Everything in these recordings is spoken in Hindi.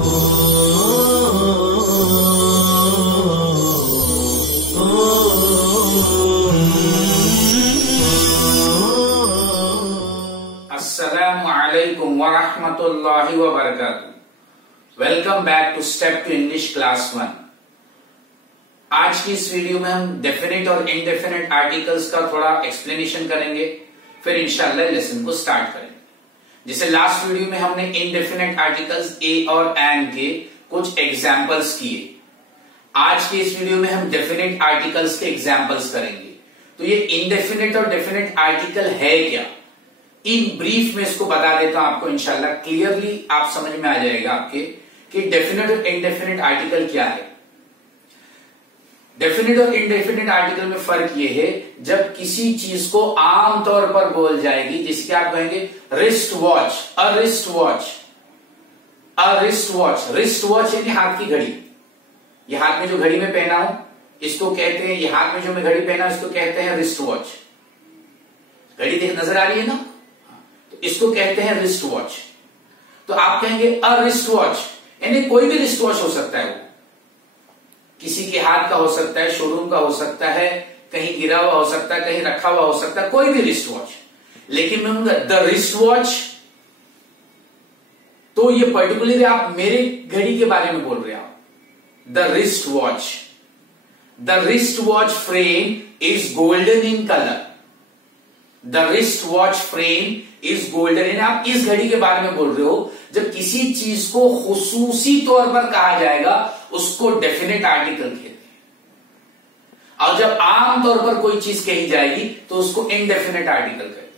Assalamualaikum warahmatullahi wabarakatuh। Welcome back to step two English class 1। आज की इस वीडियो में हम डेफिनेट और इनडेफिनेट आर्टिकल्स का थोड़ा एक्सप्लेनेशन करेंगे, फिर इंशाल्लाह लेसन को स्टार्ट करेंगे। जैसे लास्ट वीडियो में हमने इनडेफिनेट आर्टिकल्स ए और एंड के कुछ एग्जाम्पल्स किए, आज के इस वीडियो में हम डेफिनेट आर्टिकल्स के एग्जाम्पल्स करेंगे। तो ये इनडेफिनेट और डेफिनेट आर्टिकल है क्या, इन ब्रीफ में इसको बता देता हूं आपको, इंशाल्लाह क्लियरली आप समझ में आ जाएगा आपके कि डेफिनेट और इनडेफिनेट आर्टिकल क्या है। डेफिनेट और इनडेफिनेट आर्टिकल में फर्क ये है, जब किसी चीज को आमतौर पर बोल जाएगी, जिसके आप कहेंगे रिस्ट वॉच, अ रिस्ट वॉच, अ रिस्ट वॉच। रिस्ट वॉच यानी हाथ की घड़ी। ये हाथ में जो घड़ी में पहना हूं इसको कहते हैं, ये हाथ में जो मैं घड़ी पहना इसको कहते हैं रिस्ट वॉच। घड़ी देख नजर आ रही है ना, तो इसको कहते हैं रिस्ट वॉच। तो आप कहेंगे अ रिस्ट वॉच, यानी कोई भी रिस्ट वॉच हो सकता है, वो किसी के हाथ का हो सकता है, शोरूम का हो सकता है, कहीं गिरा हुआ हो सकता है, कहीं रखा हुआ हो सकता है, कोई भी रिस्ट वॉच। लेकिन मैं कहूंगा द रिस्ट वॉच, तो ये पर्टिकुलरली आप मेरे घड़ी के बारे में बोल रहे हो। The wrist watch, the wrist watch frame is golden in colour. The wrist watch frame is golden, यानी आप इस घड़ी के बारे में बोल रहे हो। जब किसी चीज को खुसूसी तौर पर कहा जाएगा उसको डेफिनेट आर्टिकल कहते हैं, और जब आम तौर पर कोई चीज कही जाएगी तो उसको इनडेफिनेट आर्टिकल कहते हैं।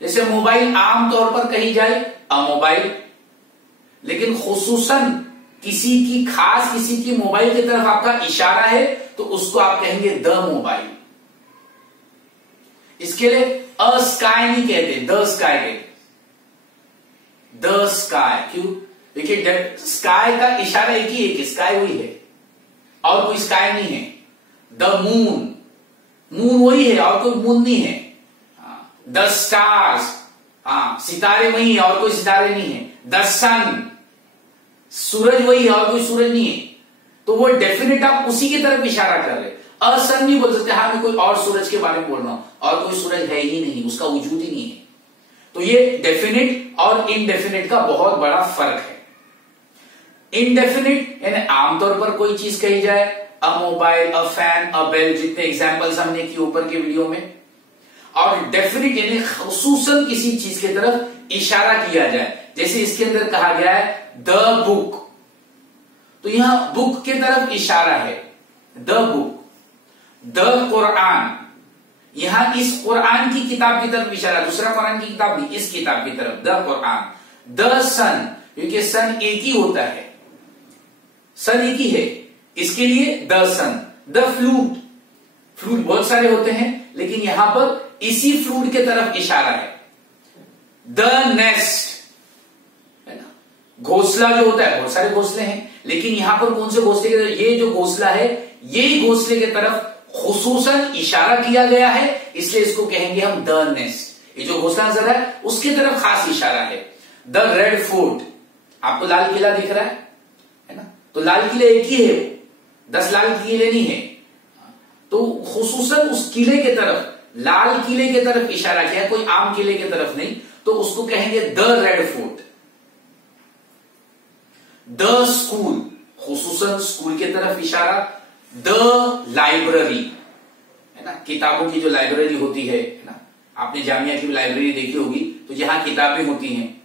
जैसे मोबाइल आम तौर पर कही जाए अ मोबाइल, लेकिन खुसूसन किसी की खास किसी की मोबाइल की तरफ आपका इशारा है तो उसको आप कहेंगे द मोबाइल। इसके लिए अ स्काई नहीं कहते, द स्काई कहते। द स्काई क्यों? देखिए स्काई का इशारा एक ही है कि स्काई वही है और कोई स्काई नहीं है। द मून, मून वही है और कोई मून नहीं है। द स्टार्स, सितारे वही है और कोई सितारे नहीं है। द सन, सूरज वही है और कोई सूरज नहीं है। तो वो डेफिनेट आप उसी की तरफ इशारा कर रहे। असन नहीं बोल सकते, हाँ मैं कोई और सूरज के बारे में बोल रहा हूं और कोई सूरज है ही नहीं, उसका वजूद ही नहीं है। तो ये डेफिनेट और इनडेफिनेट का बहुत बड़ा फर्क है। इनडेफिनेट यानी आमतौर पर कोई चीज कही जाए, a mobile, a fan, a bell, जितने एग्जाम्पल्स हमने किए ऊपर के वीडियो में। और डेफिनेट यानी खुसूसन किसी चीज की तरफ इशारा किया जाए। जैसे इसके अंदर कहा गया है द बुक, तो यहां बुक की तरफ इशारा है, द बुक। द कुरान, यहां इस कुरान की किताब की तरफ इशारा, दूसरा कुरान की किताब नहीं, इस किताब की तरफ, द कुरान। द सन, क्योंकि सन एक ही होता है, सन एक ही है, इसके लिए the sun. The flute, flute बहुत सारे होते हैं लेकिन यहां पर इसी फ्लूट के तरफ इशारा है। द नेस्ट, है ना, घोंसला जो होता है, बहुत सारे घोंसले हैं लेकिन यहां पर कौन से घोंसले के तरफ, ये जो घोंसला है यही घोंसले की तरफ खुसूसन इशारा किया गया है, इसलिए इसको कहेंगे हम द नेस्ट। ये जो घोंसला नजर है उसकी तरफ खास इशारा है। द रेड फोर्ट, आपको लाल किला दिख रहा है ना, तो लाल किले एक ही है, 10 लाल किले नहीं है, तो खुसूसन उस किले के तरफ, लाल किले की तरफ इशारा किया, कोई आम किले की तरफ नहीं, तो उसको कहेंगे the Red Fort. The school, खुसूसन स्कूल की तरफ इशारा। द लाइब्रेरी, है ना, किताबों की जो लाइब्रेरी होती है ना, आपने जामिया की भी लाइब्रेरी देखी होगी, तो यहां किताबें होती हैं।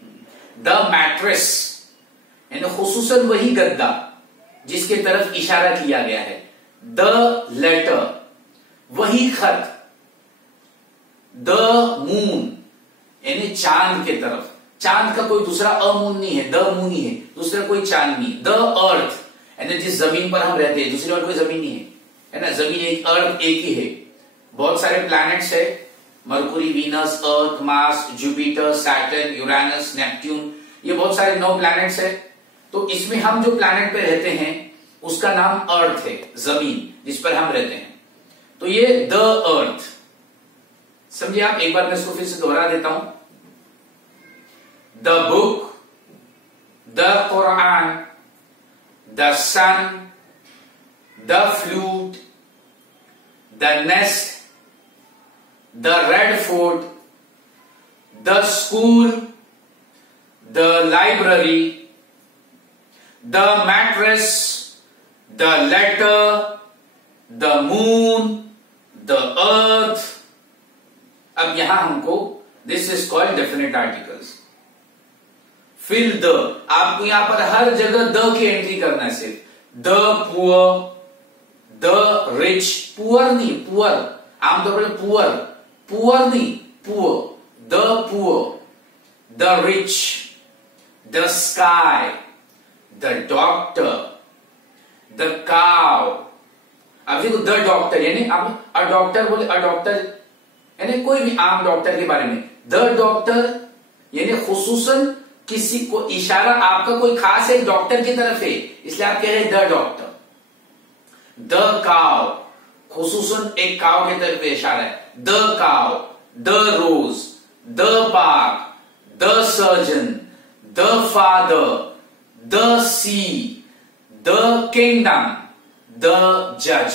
द मैट्रेस, यानी खुसूसन वही गद्दा जिसके तरफ इशारा किया गया है। द लेटर, वही खत। द मून, यानी चांद के तरफ, चांद का कोई दूसरा अमून नहीं है, द मून ही है, दूसरा कोई चांद नहीं। द अर्थ, यानी जिस जमीन पर हम रहते हैं, दूसरी और कोई जमीन नहीं है ना, जमीन एक, अर्थ एक ही है। बहुत सारे प्लैनेट्स है, Mercury, Venus, Earth, Mars, Jupiter, Saturn, Uranus, Neptune, ये बहुत सारे 9 प्लैनेट्स है। तो इसमें हम जो प्लैनेट पे रहते हैं उसका नाम अर्थ है, जमीन जिस पर हम रहते हैं। तो ये द अर्थ, समझिए आप, एक बार मैं इसको फिर से दोहरा देता हूं। The book, the Quran, the sun, the flute, the nest, the red fort, the school, the library, the mattress, the letter, the moon, the earth. अब यहां हमको this is called definite articles. Fill the, आपको यहां पर हर जगह द की एंट्री करना है. सिर्फ the poor, the rich, poor नहीं, पुअर आमतौर पर पुअर, पुअर नहीं, poor, the poor, the rich, the sky, the doctor, the cow. अब देखो द डॉक्टर यानी आप अ डॉक्टर बोले, अ डॉक्टर यानी कोई भी आम डॉक्टर के बारे में. द डॉक्टर यानी खुसूसन किसी को इशारा, आपका कोई खास एक डॉक्टर की तरफ है, इसलिए आप कह रहे हैं द डॉक्टर. द काउ खुसूसन एक काउ की तरफ इशारा है. The cow, the rose, the park, the surgeon, the father, the sea, the kingdom, the जज.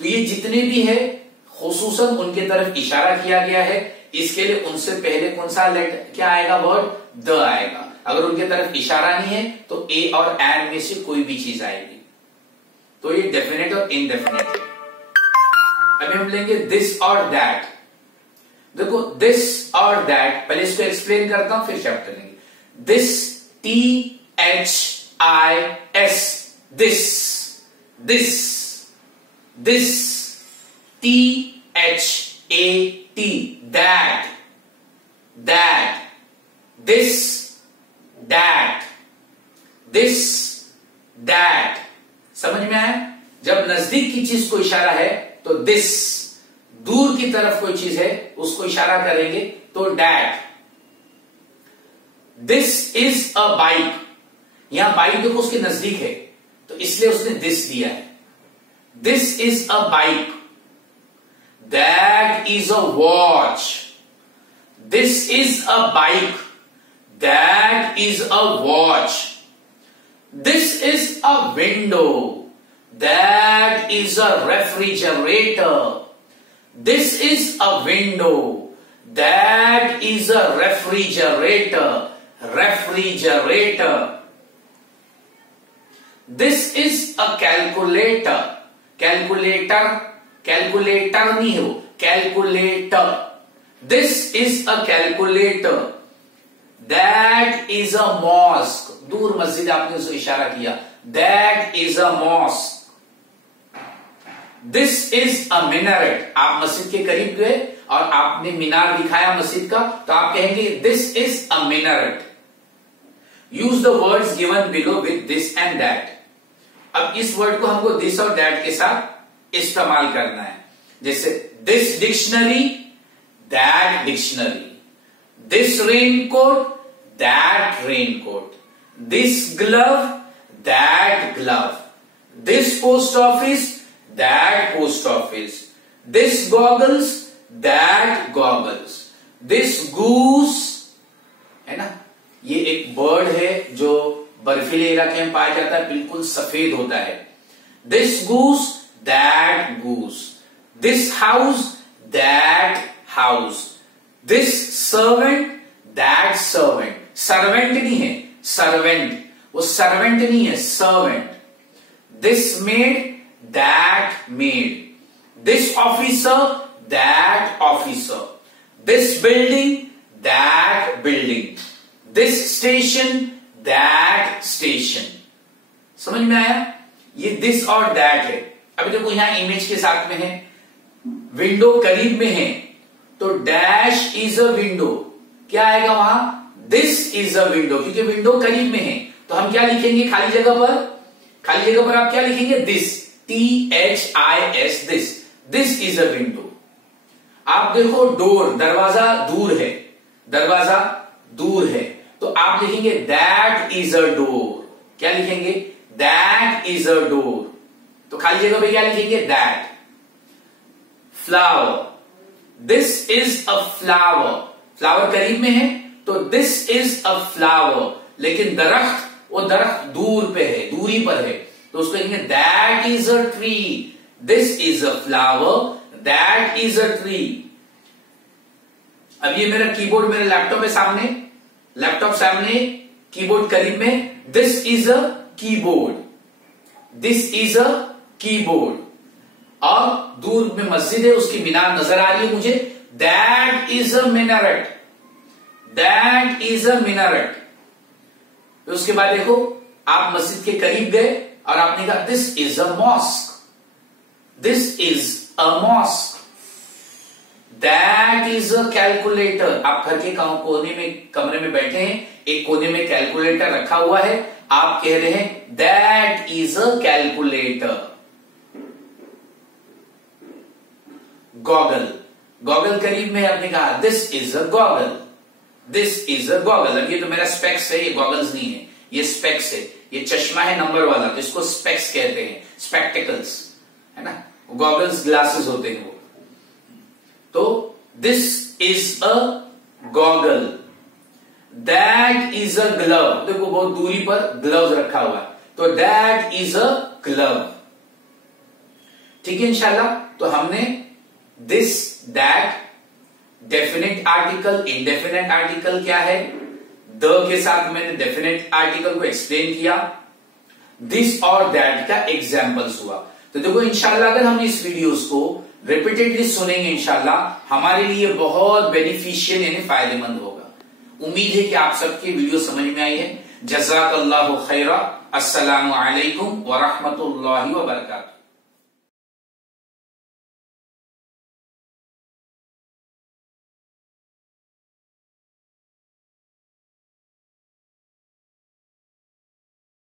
तो ये जितने भी है खुसूसन उनके तरफ इशारा किया गया है. इसके लिए उनसे पहले कौन सा लेटर क्या आएगा, वर्ड द आएगा. अगर उनके तरफ इशारा नहीं है तो ए और एंड में से कोई भी चीज आएगी. तो ये डेफिनेट और इनडेफिनेट है. अभी हम लेंगे दिस और दैट. देखो दिस और दैट, पहले इसको एक्सप्लेन करता हूं फिर चैप्टर लेंगे. This, THIS, this, this, this, THAT, that, that, this, that, this, that. समझ में आया? जब नजदीक की चीज को इशारा है तो दिस, दूर की तरफ कोई चीज है उसको इशारा करेंगे तो that. This is a bike, यहां बाइक देखो उसके नजदीक है तो इसलिए उसने दिस दिया है. This is a bike. That is a watch. This is a bike. That is a watch. This is a window. That is a refrigerator. This is a window. That is a refrigerator. Refrigerator. This is a calculator. Calculator, calculator नहीं है वो, calculator. This is a calculator. That is a mosque. दूर मस्जिद आपने उसको इशारा किया. That is a mosque. This is a minaret. आप मस्जिद के करीब गए और आपने मीनार दिखाया मस्जिद का तो आप कहेंगे this is a minaret. Use the words given below with this and that. अब इस वर्ड को हमको दिस और दैट के साथ इस्तेमाल करना है. जैसे this dictionary, that dictionary. This raincoat, that raincoat. This glove, that glove. This post office, that post office. This goggles, that goggles. This goose, है ना, ये एक बर्ड है जो बर्फीले इलाके में पाया जाता है, बिल्कुल सफेद होता है. This goose, that goose. This house, that house. This servant, that servant. Servant नहीं है, सर्वेंट, वो सर्वेंट नहीं है, servant. This made, that made. This officer, that officer. This building, that building. This station, that station. समझ में आया? ये दिस और दैट है. अभी देखो यहां इमेज के साथ में है, विंडो करीब में है तो डैश इज अ विंडो. क्या आएगा वहां? दिस इज अ विंडो, क्योंकि विंडो करीब में है तो हम क्या लिखेंगे खाली जगह पर? खाली जगह पर आप क्या लिखेंगे? This, THIS, this. This is a window. आप देखो डोर, दरवाजा दूर है, दरवाजा दूर है तो आप लिखेंगे दैट इज अ डोर. क्या लिखेंगे? That is a door. तो खाली जगह पे क्या लिखेंगे? That. Flower, this is a flower. Flower करीब में है तो दिस इज अ फ्लावर. लेकिन दरख्त वो दरख्त दूर पे है, दूरी पर है, तो उसको लिखेंगे that is a tree, this is a flower, that is a tree. अब ये मेरा कीबोर्ड मेरे लैपटॉप है सामने, लैपटॉप सामने, कीबोर्ड करीब में, this is a keyboard, this is a keyboard. और दूर में मस्जिद है, उसकी मीनार नजर आ रही है मुझे, that is a minaret, that is a minaret. तो उसके बाद देखो आप मस्जिद के करीब गए और आपने कहा this is a mosque, this is a mask, that is a calculator. आप घर के कोने में, कमरे में बैठे हैं, एक कोने में कैलकुलेटर रखा हुआ है, आप कह रहे हैं that is a calculator. Goggle, goggle करीब में, आपने कहा this is a goggle, this is a goggle. अब ये तो मेरा स्पेक्स है, ये गॉगल्स नहीं है, ये स्पेक्स है, ये चश्मा है नंबर वाला, तो इसको स्पेक्स कहते हैं, स्पेक्टिकल्स है ना, गॉगल्स ग्लासेस होते हैं वो। तो this is a goggle, that is a glove, देखो बहुत दूरी पर ग्लव्स रखा हुआ है, तो दैट इज अ ग्लव। ठीक है इंशाल्लाह। तो हमने this, that, definite article, indefinite article क्या है, द के साथ मैंने डेफिनेट आर्टिकल को एक्सप्लेन किया, दिस और दैट का एग्जाम्पल्स हुआ। तो देखो इंशाल्लाह अगर हम इस वीडियोस को रिपीटेडली सुनेंगे इंशाल्लाह हमारे लिए बहुत बेनिफिशियल यानी फायदेमंद होगा। उम्मीद है कि आप सबकी वीडियो समझ में आई है। जज़ाकल्लाहु खैरा। अस्सलामु अलैकुम व रहमतुल्लाहि व बरकातुहू।